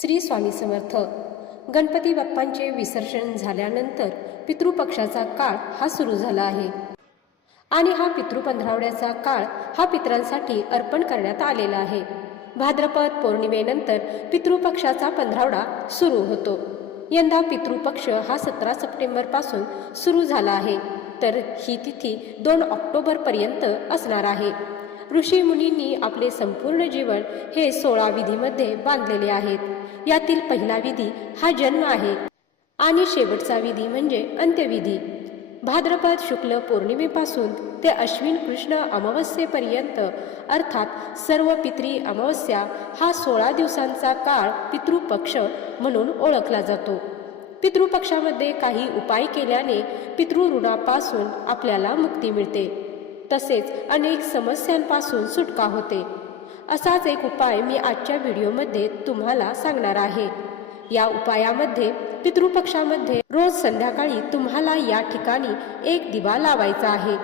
श्री स्वामी समर्थ. गणपती बाप्पांचे विसर्जन झाल्यानंतर पितृपक्षाचा काळ हा सुरू झाला आहे. आणि हा पितृपंधरावड्याचा काळ हा पितरांसाठी अर्पण करण्यात आलेला आहे. भाद्रपद पौर्णिमेनंतर पितृपक्षाचा पंधरावडा सुरू होतो. यंदा पितृपक्ष हा सतरा सप्टेंबरपासून सुरू झाला आहे. तर ही तिथी दोन ऑक्टोबर पर्यंत असणार आहे. ऋषी मुनींनी आपले संपूर्ण जीवन हे सोळा विधीमध्ये बांधलेले आहेत. यातील पहिला विधी हा जन्म आहे. आणि शेवटचा विधी म्हणजे अंत्यविधी. भाद्रपद शुक्ल पौर्णिमेपासून ते अश्विन कृष्ण अमावस्येपर्यंत अर्थात सर्व पितरी अमावस्या हा सोळा दिवसांचा काळ पितृपक्ष म्हणून ओळखला जातो. पितृपक्षामध्ये काही उपाय केल्याने पितृऋणापासून आपल्याला मुक्ती मिळते. तसेच अनेक समस्यांपासून सुटका होते. असाच एक उपाय मी आजच्या व्हिडिओमध्ये तुम्हाला सांगणार आहे. या उपायामध्ये पितृपक्षामध्ये रोज संध्याकाळी तुम्हाला या ठिकाणी एक दिवा लावायचा आहे.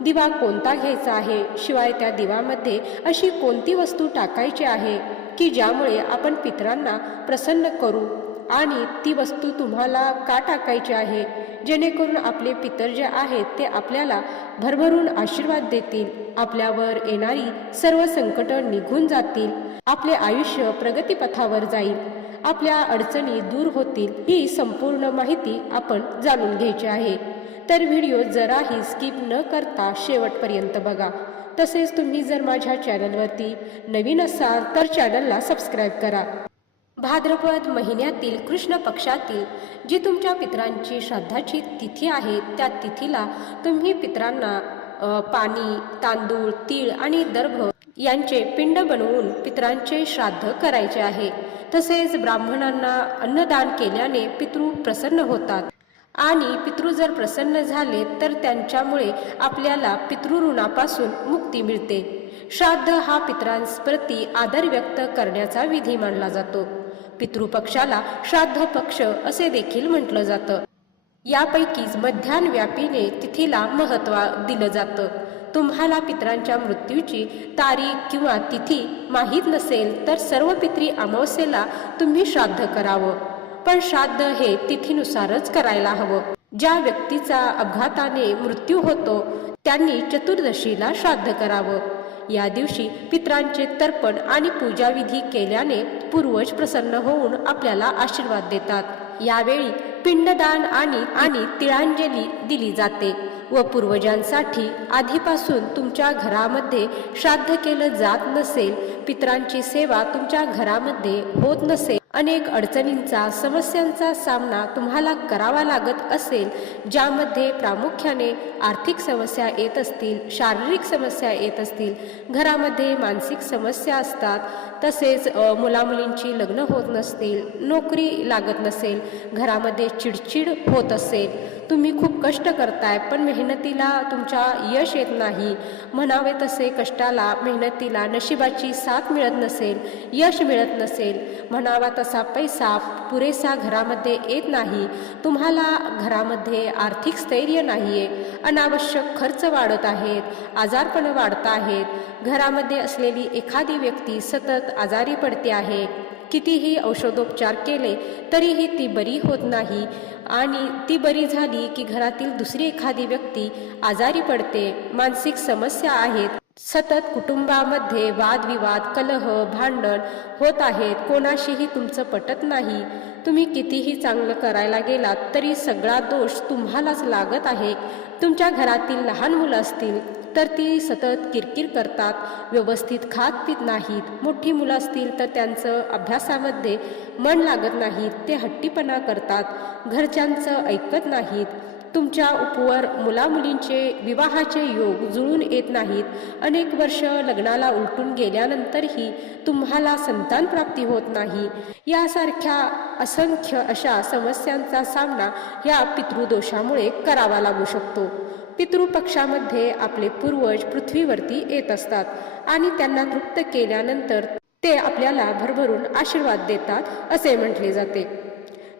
दिवा कोणता घ्यायचा आहे? शिवाय त्या दिवामध्ये अशी कोणती वस्तू टाकायची आहे? की ज्यामुळे आपण पितरांना प्रसन्न करू? आणि ती वस्तू तुम्हाला का टाकायची आहे? जेणेकरून आपले पितर जे आहेत ते आपल्याला भरभरून आशीर्वाद देतील. आपल्यावर येणारी सर्व संकट निघून जातील. आपले आयुष्य प्रगतीपथावर जाईल. आपल्या अडचणी दूर होतील ही संपूर्ण माहिती आपण जाणून घ्यायची आहे. तर व्हिडिओ जराही स्किप न करता शेवटपर्यंत बघा. तसेच तुम्ही जर माझ्या चॅनलवरती नवीन असाल तर चॅनलला सबस्क्राईब करा. भाद्रपद महिन्यातील कृष्ण पक्षातील जी तुमच्या पितरांची श्राद्धाची तिथी आहे त्या तिथीला तुम्ही पितरांना पाणी तांदूळ तीळ आणि दर्भ यांचे पिंड बनवून पितरांचे श्राद्ध करायचे आहे. तसेच ब्राह्मणांना अन्नदान केल्याने पितृ प्रसन्न होतात. आणि पितृ जर प्रसन्न झाले तर त्यांच्यामुळे आपल्याला पितृऋणापासून मुक्ती मिळते. श्राद्ध हा पितरांप्रती आदर व्यक्त करण्याचा विधी मानला जातो. पितृपक्षाला श्राद्ध पक्ष असे देखील म्हटलं जातं. यापैकीच मध्यान्व्यापीने तिथीला महत्त्व दिलं जातं. तुम्हाला पितरांच्या मृत्यूची तारीख किंवा तिथी माहीत नसेल तर सर्व पित्री अमावस्येला तुम्ही श्राद्ध करावं. पण श्राद्ध हे तिथीनुसारच करायला हवं. ज्या व्यक्तीचा अपघाताने मृत्यू होतो त्यांनी चतुर्दशीला श्राद्ध करावं. या दिवशी पित्रांचे तर्पण आणि पूजाविधी केल्याने पूर्वज प्रसन्न होऊन आपल्याला आशीर्वाद देतात. यावेळी पिंडदान आणि आणि तिळांजली दिली जाते व पूर्वजांसाठी आधीपासून तुमच्या घरामध्ये श्राद्ध केलं जात नसेल पित्रांची सेवा तुमच्या घरामध्ये होत नसेल. अनेक अडचणींचा समस्यांचा सामना तुम्हाला करावा लागत असेल ज्यामध्ये प्रामुख्याने आर्थिक समस्या येत असतील शारीरिक समस्या येत असतील घरामध्ये मानसिक समस्या असतात तसेच मुलामुलींची लग्न होत नसतील नोकरी लागत नसेल घरामध्ये चिडचिड होत असेल तुम्ही खूप कष्ट करताय पण मेहनतीला तुमच्या यश येत नाही. म्हणावे तसे कष्टाला मेहनतीला नशिबाची साथ मिळत नसेल यश मिळत नसेल म्हणावा तसा पैसा पुरेसा घरामध्ये येत नाही. तुम्हाला घरामध्ये आर्थिक स्थैर्य नाही आहे अनावश्यक खर्च वाढत आहेत आजारपण वाढत आहेत. घरामध्ये असलेली एखादी व्यक्ती सतत आजारी पडते आहे. कितीही औषधोपचार केले तरीही ती बरी होत नाही. आणि ती बरी झाली की घरातील दुसरी एखादी व्यक्ती आजारी पडते. मानसिक समस्या आहेत. सतत कुटुंबामध्ये वादविवाद कलह भांडण होत आहेत. कोणाशीही तुमचं पटत नाही. तुम्ही कितीही चांगलं करायला गेलात तरी सगळा दोष तुम्हालाच लागत आहे. तुमच्या घरातील लहान मुलं असतील तर ती सतत किरकिर करतात व्यवस्थित खात पित नाहीत. मोठी मुलं असतील तर त्यांचं अभ्यासामध्ये मन लागत नाहीत ते हट्टीपणा करतात. घरच्यांचं ऐकत नाहीत. तुमच्या उपवर मुलामुलींचे विवाहाचे योग जुळून येत नाहीत. अनेक वर्ष लग्नाला उलटून गेल्यानंतरही तुम्हाला संतान प्राप्ती होत नाही. यासारख्या असंख्य अशा समस्यांचा सामना या पितृदोषामुळे करावा लागू शकतो. पितृपक्षामध्ये आपले पूर्वज पृथ्वीवरती येत असतात आणि त्यांना तृप्त केल्यानंतर ते आपल्याला भरभरून आशीर्वाद देतात असे म्हटले जाते.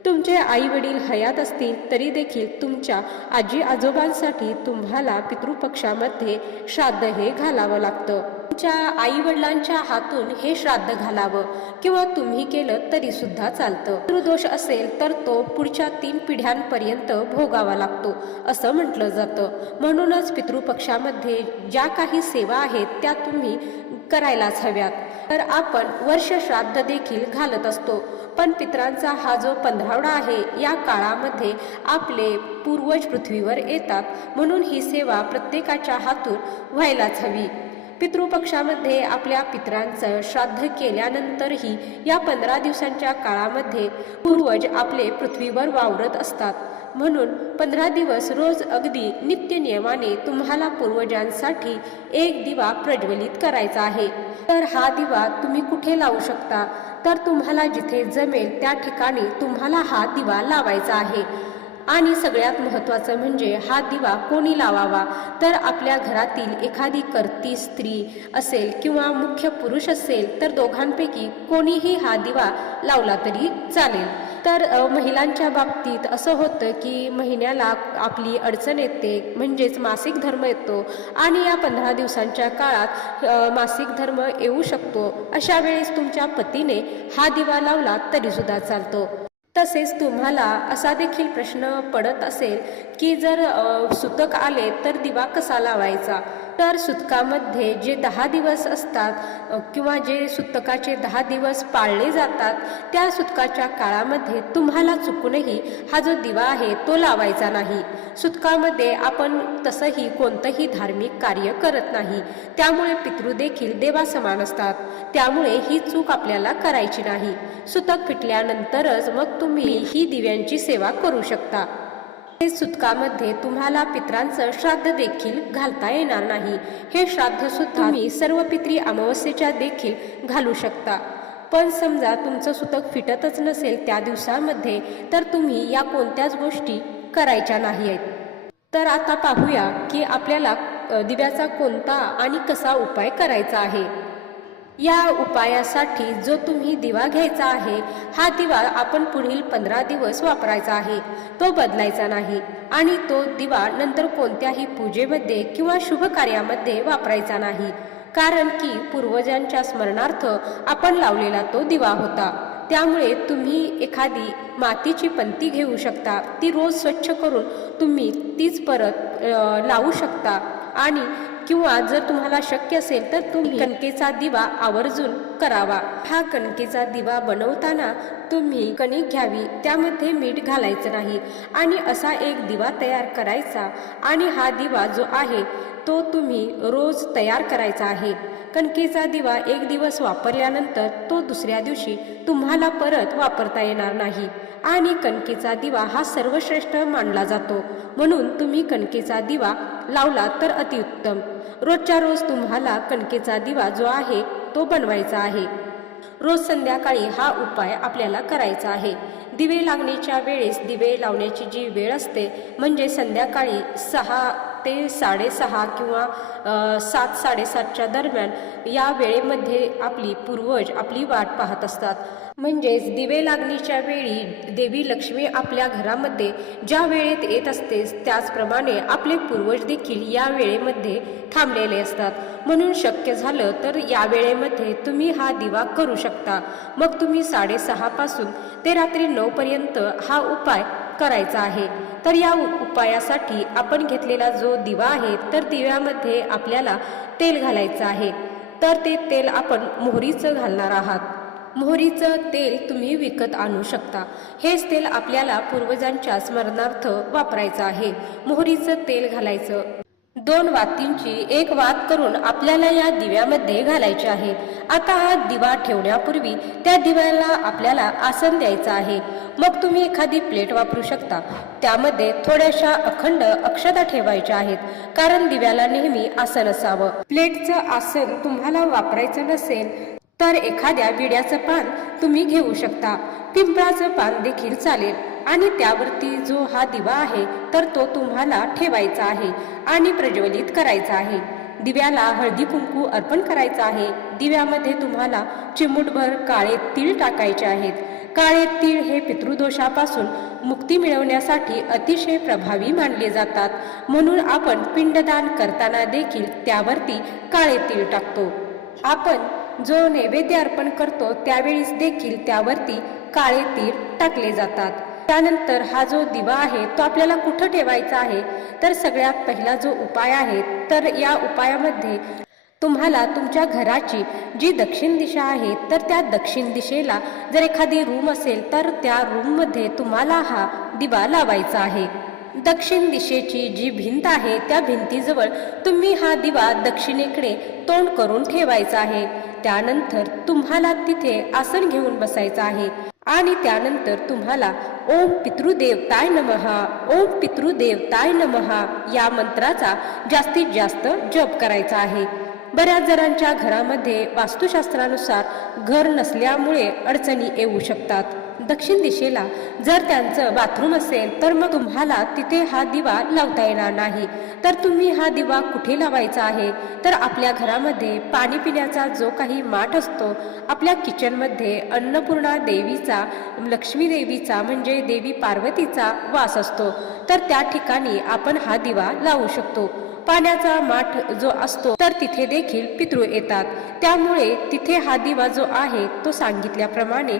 तुमचे आई वडील हयात असतील तरी देखील तुमच्या आजी आजोबांसाठी तुम्हाला पितृपक्षामध्ये श्राद्ध हे घालावं लागतं. तुमच्या आई वडिलांच्या हातून हे श्राद्ध घालावं किंवा तुम्ही केलं तरी सुद्धा चालतं पितृदोष असेल तर तो पुढच्या तीन पिढ्यांपर्यंत भोगावा लागतो असं म्हटलं जातं. म्हणूनच पितृपक्षामध्ये ज्या काही सेवा आहेत त्या तुम्ही करायलाच हव्यात. तर आपण वर्ष श्राद्ध देखील घालत असतो. पण पित्रांचा हा जो पंधरावडा आहे या काळामध्ये आपले पूर्वज पृथ्वीवर येतात म्हणून ही सेवा प्रत्येकाच्या हातून व्हायलाच हवी. पितृपक्षामध्ये आपल्या पित्रांचं श्राद्ध केल्यानंतरही या पंधरा दिवसांच्या काळामध्ये पूर्वज आपले पृथ्वीवर वावरत असतात. म्हणून पंधरा दिवस रोज अगदी नित्य नियमाने तुम्हाला पूर्वजांसाठी एक दिवा प्रज्वलित करायचा आहे. तर हा दिवा तुम्ही कुठे लावू शकता? तर तुम्हाला जिथे जमेल त्या ठिकाणी तुम्हाला हा दिवा लावायचा आहे. आणि सगळ्यात महत्त्वाचं म्हणजे हा दिवा कोणी लावावा? तर आपल्या घरातील एखादी करती स्त्री असेल किंवा मुख्य पुरुष असेल तर दोघांपैकी कोणीही हा दिवा लावला तरी चालेल. तर महिलांच्या बाबतीत असं होतं की महिन्याला आपली अडचण येते म्हणजेच मासिक धर्म येतो आणि या पंधरा दिवसांच्या काळात मासिक धर्म येऊ शकतो. अशा वेळेस तुमच्या पतीने हा दिवा लावला तरीसुद्धा चालतो. तसेच तुम्हाला असा देखील प्रश्न पडत असेल की जर सुतक आले तर दिवा कसा लावायचा? तर सुतकामध्ये जे दहा दिवस असतात किंवा जे सुतकाचे दहा दिवस पाळले जातात त्या सुतकाच्या काळामध्ये तुम्हाला चुकूनही हा जो दिवा आहे तो लावायचा नाही. सुतकामध्ये आपण तसंही कोणतंही धार्मिक कार्य करत नाही. त्यामुळे पितृ देखील देवासमान असतात. त्यामुळे ही चूक आपल्याला करायची नाही. सुतक फिटल्यानंतरच मग तुम्ही ही दिव्यांची सेवा करू शकता. हे सुतकामध्ये तुम्हाला पित्रांचं श्राद्ध देखील घालता येणार नाही. हे श्राद्ध सुद्धा तुम्ही सर्व पित्री अमावस्येच्या देखील घालू शकता. पण समजा तुमचं सुतक फिटतच नसेल त्या दिवसामध्ये तर तुम्ही या कोणत्याच गोष्टी करायच्या नाही आहेत तर आता पाहूया की आपल्याला दिव्याचा कोणता आणि कसा उपाय करायचा आहे. या उपायासाठी जो तुम्ही दिवा घ्यायचा आहे हा दिवा आपण पुढील पंधरा दिवस वापरायचा आहे. तो बदलायचा नाही आणि तो दिवा नंतर कोणत्याही पूजेमध्ये किंवा शुभ कार्यामध्ये वापरायचा नाही. कारण की पूर्वजांच्या स्मरणार्थ आपण लावलेला तो दिवा होता. त्यामुळे तुम्ही एखादी मातीची पंती घेऊ शकता. ती रोज स्वच्छ करून तुम्ही तीच परत लावू शकता. आणि किंवा जर तुम्हाला शक्य असेल तर तुम्ही कणकेचा दिवा आवर्जून करावा. हा कणकेचा दिवा बनवताना तुम्ही कणिक घ्यावी. त्यामध्ये मीठ घालायचं नाही. आणि असा एक दिवा तयार करायचा. आणि हा दिवा जो आहे तो तुम्ही रोज तयार करायचा आहे. कणकेचा दिवा एक दिवस वापरल्यानंतर तो दुसऱ्या दिवशी तुम्हाला परत वापरता येणार नाही. आणि कणकेचा दिवा हा सर्वश्रेष्ठ मानला जातो. म्हणून तुम्ही कणकेचा दिवा लावला तर अतिउत्तम. रोजच्या रोज तुम्हाला कणकेचा दिवा जो आहे तो बनवायचा आहे. रोज संध्याकाळी हा उपाय आपल्याला करायचा आहे. दिवे लागण्याच्या वेळेस दिवे लावण्याची जी वेळ असते म्हणजे संध्याकाळी सहा ते साडेसहा किंवा सात साडेसातच्या दरम्यान या वेळेमध्ये आपली पूर्वज आपली वाट पाहत असतात. म्हणजेच दिवे लागणीच्या वेळी देवी लक्ष्मी आपल्या घरामध्ये ज्या वेळेत येत असते त्याचप्रमाणे आपले पूर्वज देखील या वेळेमध्ये थांबलेले असतात. म्हणून शक्य झालं तर या वेळेमध्ये तुम्ही हा दिवा करू शकता. मग तुम्ही साडेसहापासून ते रात्री नऊपर्यंत हा उपाय करायचा आहे. तर या उपायासाठी आपण घेतलेला जो दिवा आहे तर दिव्यामध्ये आपल्याला तेल घालायचं आहे. तर ते तेल आपण मोहरीचं घालणार आहात. मोहरीचं तेल तुम्ही विकत आणू शकता. हेच तेल आपल्याला पूर्वजांच्या स्मरणार्थ वापरायचं आहे. मोहरीचं तेल घालायचं. दोन वातींची एक वात करून आपल्याला या दिव्यामध्ये घालायचे आहे. आता हा दिवा ठेवण्यापूर्वी त्या दिव्याला आपल्याला आसन द्यायचं आहे. मग तुम्ही एखादी प्लेट वापरू शकता. त्यामध्ये थोड्याशा अखंड अक्षता ठेवायच्या आहेत कारण दिव्याला नेहमी आसन असावं. प्लेटचं आसन तुम्हाला वापरायचं नसेल तर एखाद्या विड्याचं पान तुम्ही घेऊ शकता. पिंपळाचं पान देखील चालेल. आणि त्यावरती जो हा दिवा आहे तर तो तुम्हाला ठेवायचा आहे आणि प्रज्वलित करायचा आहे. दिव्याला हळदी कुंकू अर्पण करायचं आहे. दिव्यामध्ये तुम्हाला चिमूटभर काळे तीळ टाकायचे आहेत. काळे तीळ हे पितृदोषापासून मुक्ती मिळवण्यासाठी अतिशय प्रभावी मानले जातात. म्हणून आपण पिंडदान करताना देखील त्यावरती काळे तीळ टाकतो. आपण जो नैवेद्य अर्पण करतो त्यावेळीस देखील त्यावरती काळे तीळ टाकले जातात. त्यानंतर हा जो दिवा आहे तो आपल्याला कुठं ठेवायचा आहे? तर सगळ्यात पहिला जो उपाय आहे तर या उपायामध्ये तुम्हाला तुमच्या घराची जी दक्षिण दिशा आहे तर त्या दक्षिण दिशेला जर एखादी रूम असेल तर त्या रूममध्ये तुम्हाला हा दिवा लावायचा आहे. दक्षिण दिशेची जी भिंत आहे त्या भिंतीजवळ तुम्ही हा दिवा दक्षिणेकडे तोंड करून ठेवायचा आहे. त्यानंतर तुम्हाला तिथे आसन घेऊन बसायचं आहे. आणि त्यानंतर तुम्हाला ओम पितृदेवताय नमहा ओम पितृदेवताय नमहा या मंत्राचा जास्तीत जास्त जप करायचा आहे. बऱ्याच जणांच्या घरामध्ये वास्तुशास्त्रानुसार घर नसल्यामुळे अडचणी येऊ शकतात. दक्षिण दिशेला. जर त्यांचं बाथरूम असेल तर मग तुम्हाला तिथे हा दिवा लावता येणार नाही. तर तुम्ही हा दिवा कुठे लावायचा आहे? तर आपल्या घरामध्ये पाणी पिण्याचा जो काही माठ असतो आपल्या किचनमध्ये अन्नपूर्णा देवीचा लक्ष्मी देवीचा म्हणजे देवी पार्वतीचा वास असतो. तर त्या ठिकाणी आपण हा दिवा लावू शकतो. पाण्याचा माठ जो असतो तर तिथे देखील पितृ येतात. त्यामुळे तिथे हा दिवा जो आहे तो सांगितल्याप्रमाणे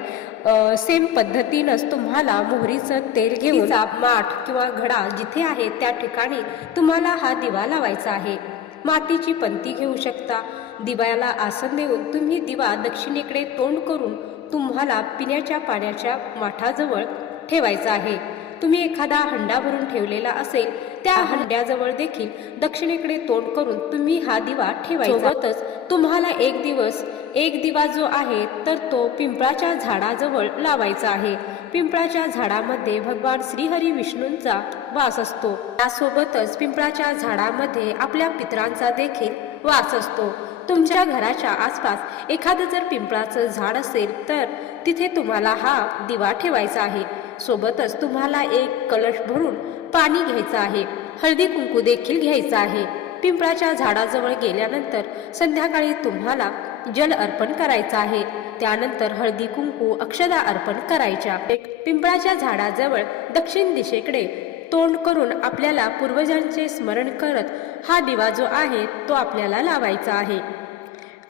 सेम पद्धतीनंच तुम्हाला मोहरीचं तेल घेऊन माठ किंवा घडा जिथे आहे त्या ठिकाणी तुम्हाला हा दिवा लावायचा आहे. मातीची पंती घेऊ शकता. दिव्याला आसन देऊन तुम्ही दिवा दक्षिणेकडे तोंड करून तुम्हाला पिण्याच्या पाण्याच्या माठाजवळ ठेवायचा आहे. तुम्ही एखादा हंडा भरून ठेवलेला असेल त्या हंड्याजवळ देखील दक्षिणेकडे तोंड करून तुम्ही हा दिवा ठेवायचा. तुम्हाला एक दिवस एक दिवा जो आहे तर तो पिंपळाच्या झाडाजवळ लावायचा आहे. पिंपळाच्या झाडामध्ये भगवान श्रीहरी विष्णूंचा वास असतो. त्यासोबतच पिंपळाच्या झाडामध्ये आपल्या पितरांचा देखील वास असतो. तुमच्या घराच्या आसपास एखादं जर पिंपळाचं झाड असेल तर तिथे तुम्हाला हा दिवा ठेवायचा आहे. सोबतच तुम्हाला एक कलश भरून पाणी घ्यायचं आहे. हळदी कुंकू देखील घ्यायचं आहे. पिंपळाच्या झाडाजवळ गेल्यानंतर संध्याकाळी तुम्हाला जल अर्पण करायचं आहे. त्यानंतर हळदी कुंकू अक्षदा अर्पण करायच्या. पिंपळाच्या झाडाजवळ दक्षिण दिशेकडे तोंड करून आपल्याला पूर्वजांचे स्मरण करत हा दिवा जो आहे तो आपल्याला लावायचा आहे.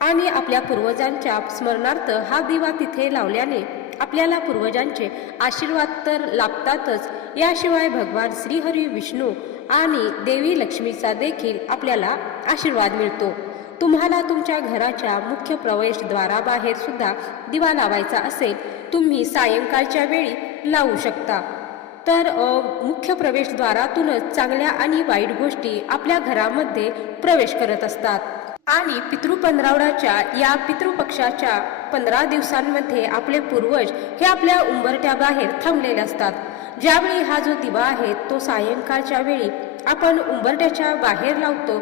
आणि आपल्या पूर्वजांच्या स्मरणार्थ हा दिवा तिथे लावल्याने आपल्याला पूर्वजांचे आशीर्वाद तर लाभतातच. याशिवाय भगवान श्रीहरी विष्णू आणि देवी लक्ष्मीचा देखील आपल्याला आशीर्वाद मिळतो. तुम्हाला तुमच्या घराच्या मुख्य प्रवेशद्वाराबाहेर सुद्धा दिवा लावायचा असेल तुम्ही सायंकाळच्या वेळी लावू शकता. तर मुख्य प्रवेशद्वारातूनच चांगल्या आणि वाईट गोष्टी आपल्या घरामध्ये प्रवेश करत असतात. आणि पितृ पंधरावड्याच्या या पितृपक्षाच्या पंधरा दिवसांमध्ये आपले पूर्वज हे आपल्या उंबरट्याबाहेर थांबलेले असतात. ज्यावेळी हा जो दिवा आहे तो सायंकाळच्या वेळी आपण उंबरट्याच्या बाहेर लावतो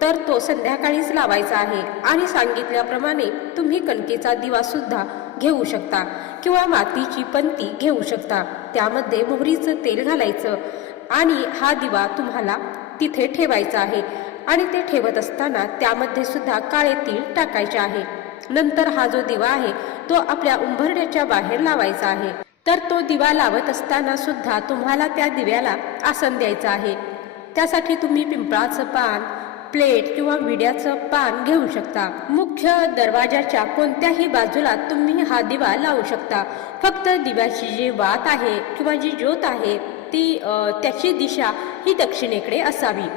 तर तो संध्याकाळीच लावायचा आहे. आणि सांगितल्याप्रमाणे तुम्ही कणकेचा दिवा सुद्धा घेऊ शकता किंवा मातीची पंती घेऊ शकता. त्यामध्ये मोहरीचं तेल घालायचं आणि हा दिवा तुम्हाला तिथे ठेवायचा आहे. आणि ते ठेवत असताना त्यामध्ये सुद्धा काळे तीळ टाकायचे आहे. नंतर हा जो दिवा आहे तो आपल्या उंबरड्याच्या बाहेर लावायचा आहे. तर तो दिवा लावत असताना सुद्धा तुम्हाला त्या दिव्याला आसन द्यायचं आहे. त्यासाठी तुम्ही पिंपळाचं पान प्लेट किंवा विड्याचं पान घेऊ शकता. मुख्य दरवाजाच्या कोणत्याही बाजूला तुम्ही हा दिवा लावू शकता. फक्त दिव्याची जी वात आहे किंवा जी ज्योत आहे ती त्याची दिशा ही दक्षिणेकडे असावी.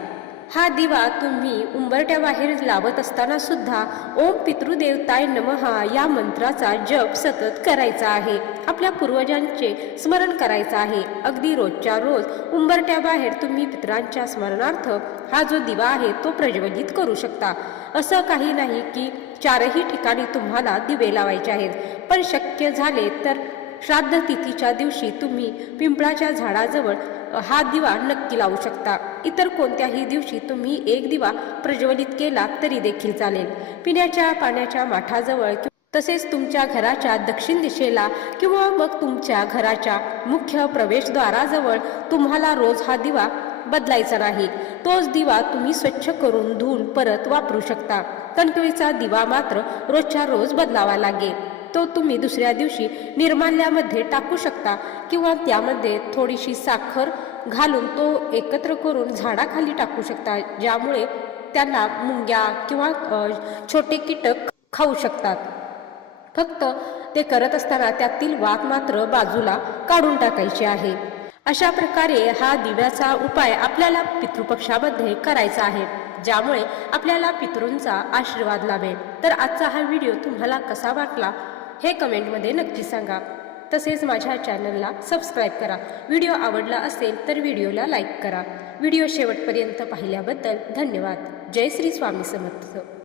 हा दिवा तुम्ही उंबरट्याबाहेर लावत असताना सुद्धा ओम पितृदेवताय नमहा या मंत्राचा जप सतत करायचा आहे. आपल्या पूर्वजांचे स्मरण करायचं आहे. अगदी रोजच्या रोज उंबरट्याबाहेर तुम्ही पितरांच्या स्मरणार्थ हा जो दिवा आहे तो प्रज्वलित करू शकता. असं काही नाही की चारही ठिकाणी तुम्हाला दिवे लावायचे आहेत. पण शक्य झाले तर श्राद्ध तिथीच्या दिवशी तुम्ही पिंपळाच्या झाडाजवळ हा दिवा नक्की लावू शकता. इतर कोणत्याही दिवशी तुम्ही एक दिवा प्रज्वलित केला तरी देखील चालेल. पिण्याच्या पाण्याच्या माठाजवळ तसेच तुमच्या घराच्या दक्षिण दिशेला किंवा मग तुमच्या घराच्या मुख्य प्रवेशद्वाराजवळ तुम्हाला रोज हा दिवा बदलायचा नाही. तोच दिवा तुम्ही स्वच्छ करून धुवून परत वापरू शकता. कणकळीचा दिवा मात्र रोजच्या रोज बदलावा लागेल. तो तुम्ही दुसऱ्या दिवशी निर्माल्यामध्ये टाकू शकता किंवा त्यामध्ये थोडीशी साखर घालून तो एकत्र करून झाडाखाली टाकू शकता ज्यामुळे त्यांना मुंग्या किंवा छोटे कीटक खाऊ शकतात. फक्त ते करत असताना त्यातील वात मात्र बाजूला काढून टाकायची आहे. अशा प्रकारे हा दिव्याचा उपाय आपल्याला पितृपक्षामध्ये करायचा आहे ज्यामुळे आपल्याला पितृंचा आशीर्वाद लाभेल. तर आजचा हा व्हिडिओ तुम्हाला कसा वाटला? हे कमेंटमध्ये नक्की सांगा. तसेच माझ्या चॅनलला सबस्क्राईब करा. व्हिडिओ आवडला असेल तर व्हिडिओला लाईक करा. व्हिडिओ शेवटपर्यंत पाहिल्याबद्दल धन्यवाद. जय श्री स्वामी समर्थ.